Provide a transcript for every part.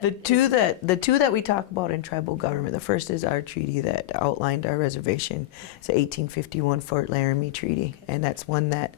The two that we talk about in tribal government, the first is our treaty that outlined our reservation. It's the 1851 Fort Laramie Treaty, and that's one that,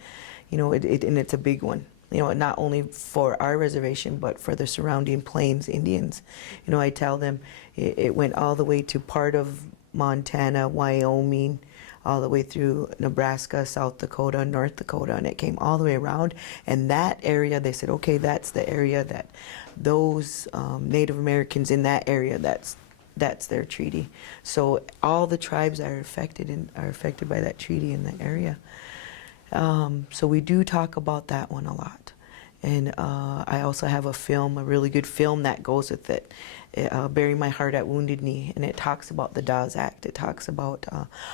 you know, and it's a big one. You know, not only for our reservation, but for the surrounding Plains Indians. You know, I tell them it went all the way to part of Montana, Wyoming, all the way through Nebraska, South Dakota, North Dakota, and it came all the way around. And that area, they said, okay, that's the area that those Native Americans in that area, that's their treaty. So all the tribes are affected by that treaty in the area. So we do talk about that one a lot. And I also have a film, a really good film that goes with it, Bury My Heart at Wounded Knee, and it talks about the Dawes Act. It talks about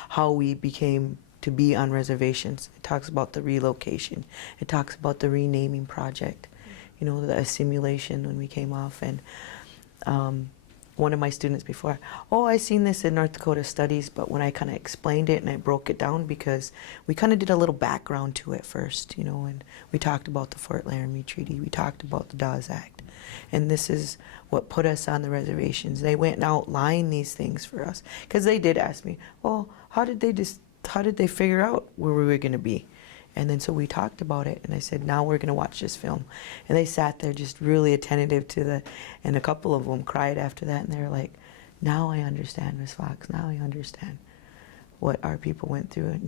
how we became to be on reservations. It talks about the relocation. It talks about the renaming project, you know, the assimilation when we came off. And one of my students before, oh, I seen this in North Dakota Studies, but when I kind of explained it and I broke it down, because we kind of did a little background to it first, you know, and we talked about the Fort Laramie Treaty, we talked about the Dawes Act, and this is what put us on the reservations. They went and outlined these things for us, because they did ask me, well, how did they figure out where we were going to be? And then so we talked about it, and I said, now we're going to watch this film. And they sat there just really attentive to and a couple of them cried after that, and they were like, now I understand, Miss Fox, now I understand what our people went through.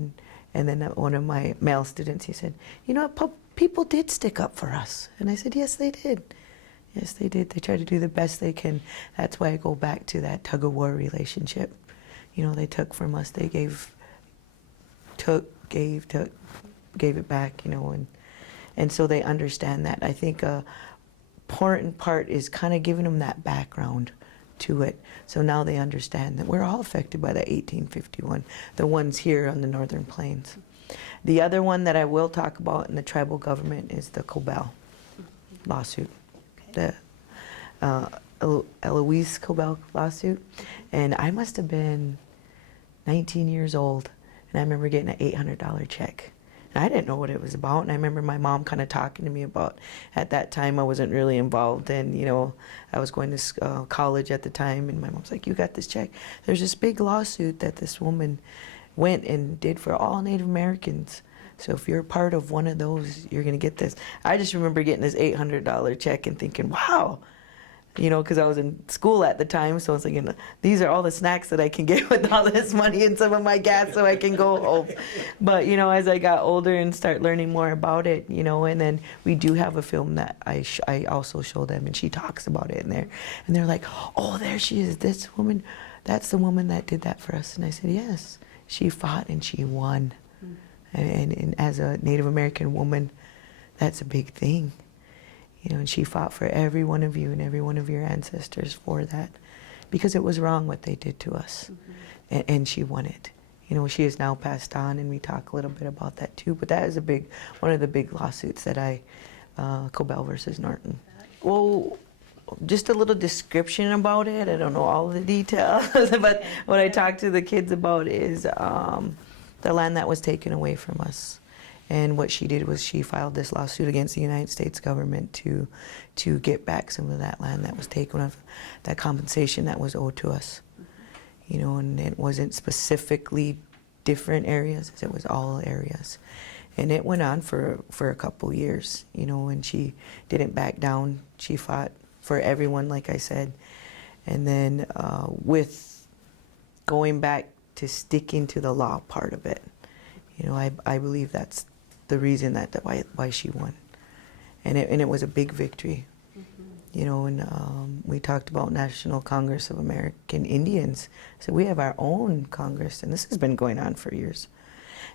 And then one of my male students, he said, you know what, people did stick up for us. And I said, yes, they did. Yes, they did. They tried to do the best they can. That's why I go back to that tug-of-war relationship. You know, they took from us, they gave, gave it back, you know, and so they understand that. I think a important part is kind of giving them that background to it, so now they understand that we're all affected by the 1851, the ones here on the Northern Plains. The other one that I will talk about in the tribal government is the Cobell lawsuit, the Elouise Cobell lawsuit, and I must have been 19 years old, and I remember getting an $800 check. And I didn't know what it was about, and I remember my mom kind of talking to me about, at that time I wasn't really involved, and you know, I was going to college at the time, and my mom's like, you got this check. There's this big lawsuit that this woman went and did for all Native Americans. So if you're part of one of those, you're gonna get this. I just remember getting this $800 check and thinking, wow. You know, because I was in school at the time, so I was thinking, these are all the snacks that I can get with all this money and some of my gas so I can go home. But, you know, as I got older and start learning more about it, you know, and then we do have a film that I also show them, and she talks about it in there. And they're like, oh, there she is, this woman, that's the woman that did that for us. And I said, yes, she fought and she won. And as a Native American woman, that's a big thing. You know, and she fought for every one of you and every one of your ancestors for that, because it was wrong what they did to us, and she won it. You know, she is now passed on, and we talk a little bit about that too. But that is one of the big lawsuits that Cobell versus Norton. Well, just a little description about it. I don't know all the details, but what I talk to the kids about is the land that was taken away from us. And what she did was she filed this lawsuit against the United States government to get back some of that land that was taken, of that compensation that was owed to us. You know, and it wasn't specifically different areas, it was all areas. And it went on for a couple years, you know, and she didn't back down. She fought for everyone, like I said. And then with going back to sticking to the law part of it, you know, I believe that's the reason why she won, and it was a big victory, you know. And we talked about National Congress of American Indians, so we have our own Congress, and this has been going on for years.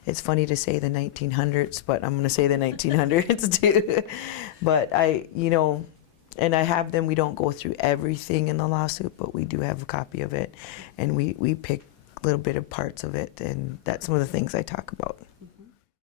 It's funny to say the 1900s, but I'm going to say the 1900s too. But you know, and I have them. We don't go through everything in the lawsuit, but we do have a copy of it, and we pick a little bit of parts of it, and that's some of the things I talk about.